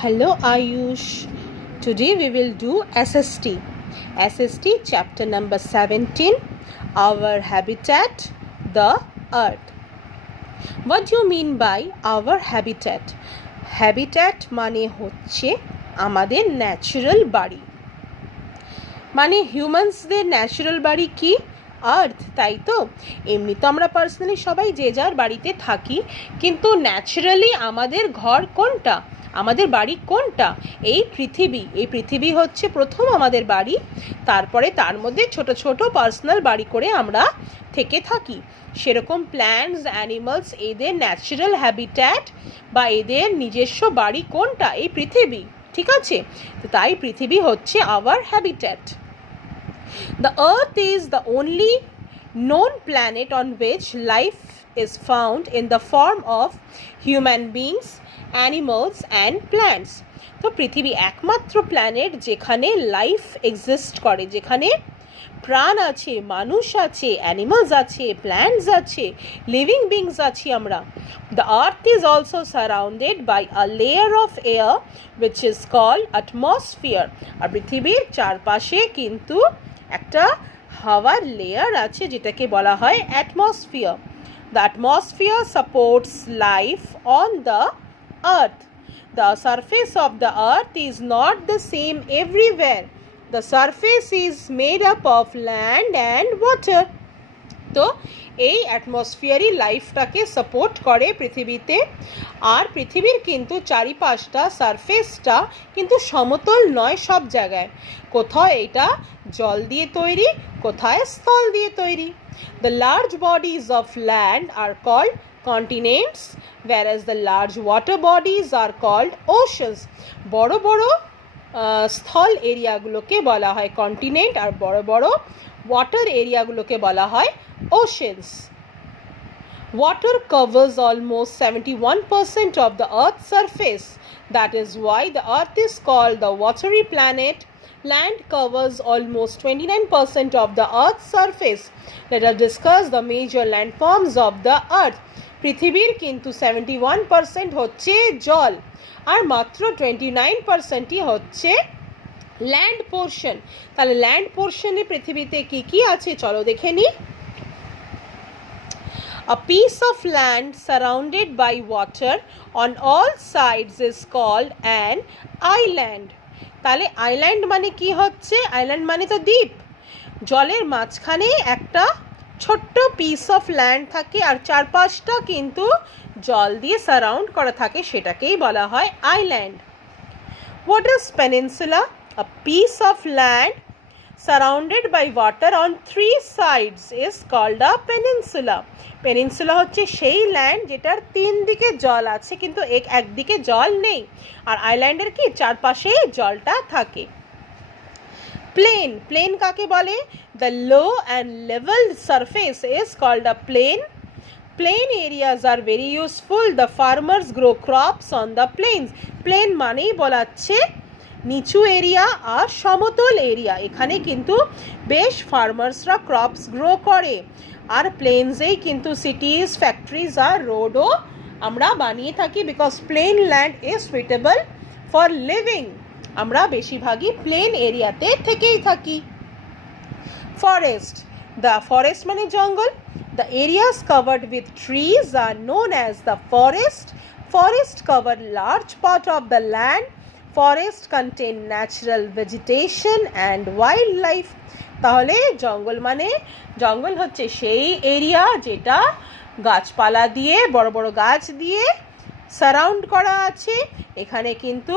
Hello Ayush. Today we will do SST. SST chapter number 17, Our Habitat, the Earth. What do you mean by our habitat? Habitat মানে হচ্ছে আমাদের natural বাড়ি। মানে হিউম্যানসদের natural বাড়ি কি? আর্থ, তাই তো? এমনি তো আমরা পার্সোনালি সবাই যে যার বাড়িতে থাকি, কিন্তু ন্যাচারালি আমাদের ঘর কোনটা, আমাদের বাড়ি কোনটা? এই পৃথিবী হচ্ছে প্রথম আমাদের বাড়ি। তারপরে তার মধ্যে ছোট ছোট পার্সোনাল বাড়ি করে আমরা থেকে থাকি। সেরকম প্ল্যান্টস, অ্যানিমালস, এদের ন্যাচারাল হ্যাবিট্যাট বা এদের নিজস্ব বাড়ি কোনটা? এই পৃথিবী, ঠিক আছে? তো তাই পৃথিবী হচ্ছে our habitat. The Earth is the only known planet on which life is found in the form of human beings, animals and plants. তো পৃথিবী একমাত্র প্ল্যানেট যেখানে লাইফ এক্সিস্ট করে, যেখানে প্রাণ আছে, মানুষ আছে, অ্যানিমালস আছে, প্ল্যান্টস আছে, লিভিং বিংস আছি আমরা। The earth is also surrounded by a layer of air which is called atmosphere. আর পৃথিবীর চারপাশে কিন্তু একটা হাওয়ার লেয়ার আছে যেটাকে বলা হয় atmosphere. The atmosphere supports life on the earth. The surface of the earth is not the same everywhere. The surface is made up of land and water. তো এই অ্যাটমসফিয়ারই লাইফটাকে সাপোর্ট করে পৃথিবীতে। আর পৃথিবীর কিন্তু চারিপাশটা, সারফেসটা কিন্তু সমতল নয় সব জায়গায়। কোথাও এটা জল দিয়ে তৈরি, কোথায় স্থল দিয়ে তৈরি। The large bodies of land are called continents, whereas the large water bodies are called oceans. বড় বড় স্থল এরিয়াগুলোকে বলা হয় কন্টিনেন্ট, আর বড় বড় ওয়াটার এরিয়াগুলোকে বলা হয় oceans. Water covers almost 71% of the Earth's surface. That is why the Earth is called the watery planet. Land covers almost 29% of the Earth's surface. Let us discuss the major landforms of the Earth. পৃথিবীর কিন্তু 71% হচ্ছে জল, আর মাত্র 29%ই হচ্ছে land portion. তাহলে land পোর্শনে পৃথিবীতে কি কি আছে চলো দেখে নিই। A piece of land surrounded by water on all sides is called an island. তাহলে আইল্যান্ড মানে কি হচ্ছে? আইল্যান্ড মানে তো দ্বীপ। জলের মাঝখানে একটা ছোট্ট পিস অফ ল্যান্ড থাকে, আর চারপাশটা কিন্তু জল দিয়ে সারাউন্ড করা থাকে, সেটাকেই বলা হয় island. What is peninsula? A piece of land surrounded by water on three sides is called a peninsula. Peninsula হচ্ছে সেই ল্যান্ড যেটার তিন দিকে জল আছে কিন্তু একদিকে জল নেই, আর আইল্যান্ডের কি চারপাশে জলটা থাকে। প্লেন, প্লেন কাকে বলে? The low and level surface is called a plain. Plain areas are very useful. The farmers grow crops on the plains. Plain মানেই বলাচ্ছে নিচু এরিয়া আর সমতল এরিয়া। এখানে কিন্তু বেশ ফার্মার্সরা ক্রপস গ্রো করে। আর প্লেনসেই কিন্তু সিটিজ, ফ্যাক্টরিজ আর রোডও আমরা বানিয়ে থাকি, because plain land is suitable for living. আমরা বেশিরভাগই প্লেন এরিয়াতে থেকেই থাকি। ফরেস্ট, দ্য ফরেস্ট মানে জঙ্গল। The areas covered with trees are known as the forest. Forest cover large part of the land. Forest contain natural vegetation and wildlife. তাহলে জঙ্গল মানে, জঙ্গল হচ্ছে সেই এরিয়া যেটা গাছপালা দিয়ে, বড় বড় গাছ দিয়ে সারাউন্ড করা আছে। এখানে কিন্তু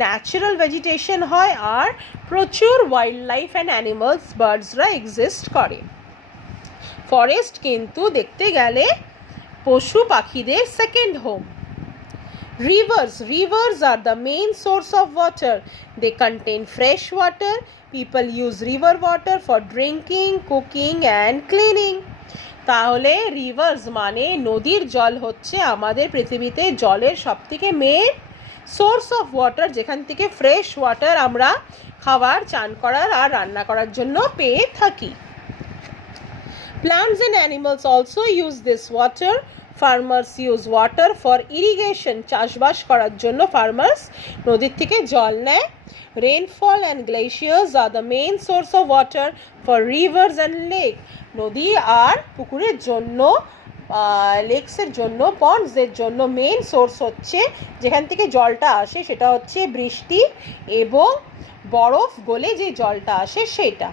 ন্যাচারাল ভেজিটেশন হয়, আর প্রচুর ওয়াইল্ড লাইফ অ্যান্ড অ্যানিমালস, বার্ডসরা এক্সিস্ট করে। ফরেস্ট কিন্তু দেখতে গেলে পশু পাখিদের second home. Rivers are the main source of water. They contain fresh water. People use river water for drinking, cooking and cleaning. তাহলে রিভার্স মানে নদীর জল হচ্ছে আমাদের পৃথিবীতে জলের সবথেকে মেন সোর্স অফ ওয়াটার, যেখান থেকে ফ্রেশ ওয়াটার আমরা খাবার, চান করার আর রান্না করার জন্য পেয়ে থাকি। Plants and animals also use this water farmers use water for irrigation, চাষবাস করার জন্য ফার্মার্স নদীর থেকে জল নেয়। Rainfall and glaciers are the main source of water for rivers and lake, নদী আর পুকুরের জন্য, লেকসের জন্য, পন্ডসের জন্য মেইন সোর্স হচ্ছে, যেখান থেকে জলটা আসে সেটা হচ্ছে বৃষ্টি এবং বরফ গলে যে জলটা আসে সেটা।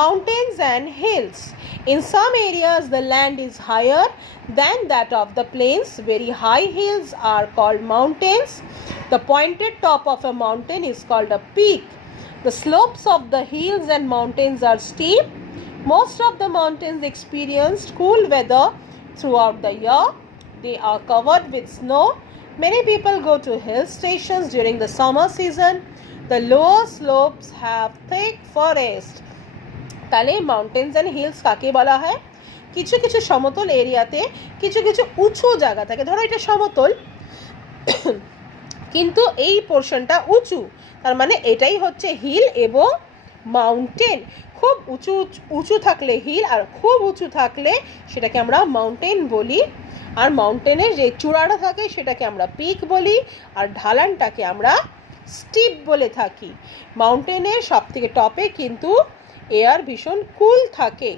Mountains and hills. In some areas the land is higher than that of the plains. Very high hills are called mountains. The pointed top of a mountain is called a peak. The slopes of the hills and mountains are steep. Most of the mountains experience cool weather throughout the year. They are covered with snow. Many people go to hill stations during the summer season. The lower slopes have thick forest. তাহলে mountains and hills কাকে বলা হয়? কিছু কিছু সমতল এরিয়াতে কিছু কিছু উঁচু জায়গা থাকে, ধরো এটা সমতল কিন্তু এই পোর্শনটা উঁচু, তার মানে এটাই হচ্ছে হিল এবং মাউন্টেন। খুব উঁচু উঁচু থাকলে হিল, আর খুব উঁচু থাকলে সেটাকে আমরা মাউন্টেন বলি। আর মাউন্টেনের যে চূড়াটা থাকে সেটাকে আমরা পিক বলি, আর ঢালানটাকে আমরা স্টিপ বলে থাকি। মাউন্টেনের সব থেকে টপে কিন্তু এয়ার ভীষণ কুল থাকে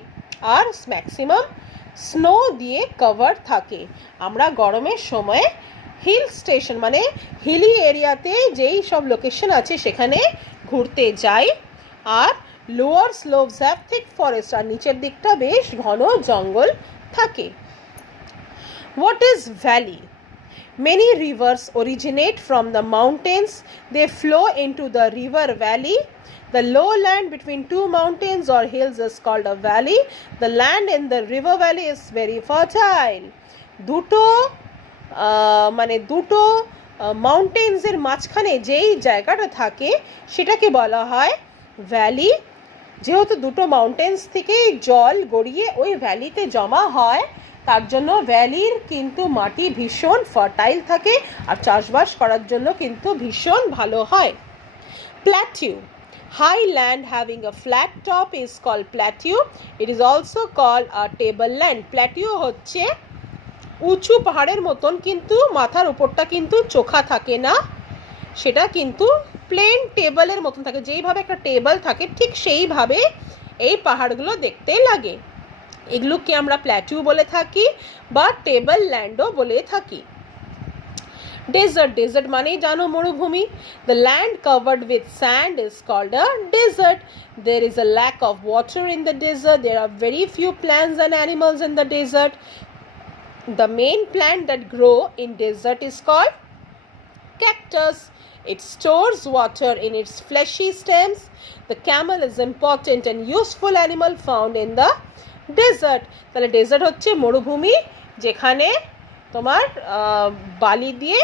আর ম্যাক্সিমাম স্নো দিয়ে কভার থাকে। আমরা গরমের সময় হিল স্টেশন মানে হিলি এরিয়াতে যেই সব লোকেশন আছে সেখানে ঘুরতে যাই। আর lower slopes have thick forest, আর নিচের দিকটা বেশ ঘন জঙ্গল থাকে। What is valley? Many rivers originate from the mountains. They flow into the river valley. The lowland between two mountains or hills is called a valley. The land in the river valley is very fertile. দুটো মাউন্টেন্সের মাঝখানে যেই জায়গাটা থাকে সেটাকে বলা হয় valley. যেহেতু দুটো মাউন্টেন্স থেকে জল গড়িয়ে ওই ভ্যালিতে জমা হয়, তার জন্য ভ্যালির কিন্তু মাটি ভীষণ ফার্টাইল থাকে আর চাষবাস করার জন্য কিন্তু ভীষণ ভালো হয়। Plateau, high land having a flat top is called plateau. It is also called a tableland. Plateau হচ্ছে উঁচু পাহাড়ের মতন কিন্তু মাথার উপরটা কিন্তু চোখা থাকে না, সেটা কিন্তু প্লেন টেবলের মতন থাকে। যেইভাবে একটা টেবল থাকে ঠিক সেইভাবে এই পাহাড়গুলো দেখতে লাগে। এগুলোকে আমরা প্ল্যাটিউ বলে থাকি বা টেবল ল্যান্ডও বলে থাকি। ডেজার্ট, ডেজার্ট মানেই জানো মরুভূমি। The land covered with sand is called a desert. There is a lack of water in the desert. There are very few plants and animals in the desert. The main plant that grow in desert is called cactus. It stores water in its fleshy stems. The camel is important and useful animal found in the desert. তাহলে desert হচ্ছে মরুভূমি যেখানে তোমার বালি দিয়ে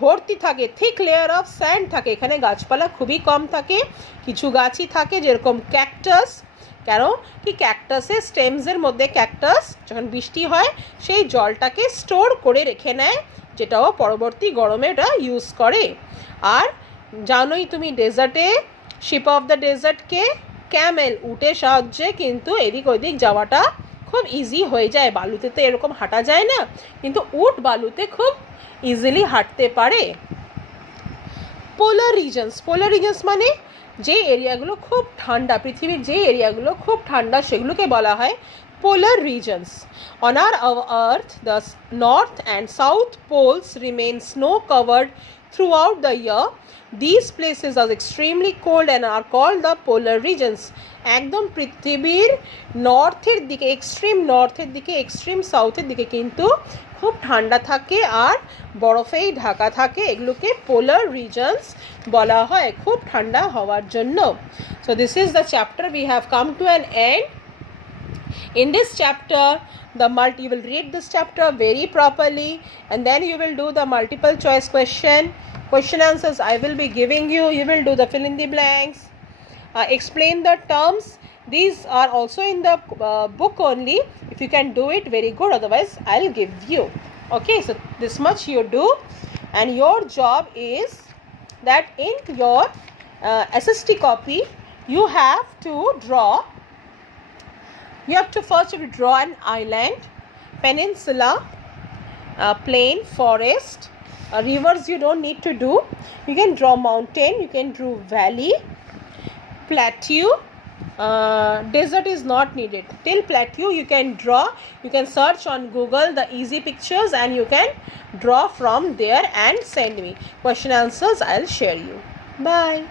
ভর্তি থাকে, thick layer of sand থাকে, এখানে গাছপালা খুবই কম থাকে, কিছু গাছই থাকে যেরকম ক্যাকটাস। কেন কি ক্যাকটাসের স্টেমসের মধ্যে ক্যাকটাস যখন বৃষ্টি হয় সেই জলটাকে স্টোর করে রেখে নেয়, যেটাও পরবর্তী গরমে ওটা ইউজ করে। আর জানোই তুমি ডেজার্টে শিপ অফ দ্য ডেজার্টকে ক্যামেল, উটের সাহায্যে কিন্তু এদিক ওদিক যাওয়াটা খুব ইজি হয়ে যায়। বালুতে তো এরকম হাঁটা যায় না, কিন্তু উট বালুতে খুব ইজিলি হাঁটতে পারে। পোলার রিজনস, পোলার রিজনস মানে যে এরিয়াগুলো খুব ঠান্ডা, পৃথিবীর যে এরিয়াগুলো খুব ঠান্ডা সেগুলোকে বলা হয় polar regions. On our earth the north and south poles remain snow covered throughout the year. These places are extremely cold and are called the polar regions. একদম পৃথিবীর নর্থের দিকে, এক্সট্রিম নর্থের দিকে, এক্সট্রিম সাউথের দিকে কিন্তু খুব ঠান্ডা থাকে আর বরফেই ঢাকা থাকে, এগুলোকে পোলার রিজনস বলা হয় খুব ঠান্ডা হওয়ার জন্য। So this is the chapter. We have come to an end. In this chapter you will read this chapter very properly, and then you will do the multiple choice question answers I will be giving you. You will do the fill in the blanks, explain the terms. These are also in the book only. If you can do it, very good, otherwise I'll give you. Okay, so this much you do, and your job is that in your SST copy you have to first draw an island, peninsula, plain, forest, rivers you don't need to do. You can draw mountain, you can draw valley, plateau. Desert is not needed. Till plateau you can draw. You can search on Google the easy pictures and you can draw from there and send me question answers. I'll share you. Bye.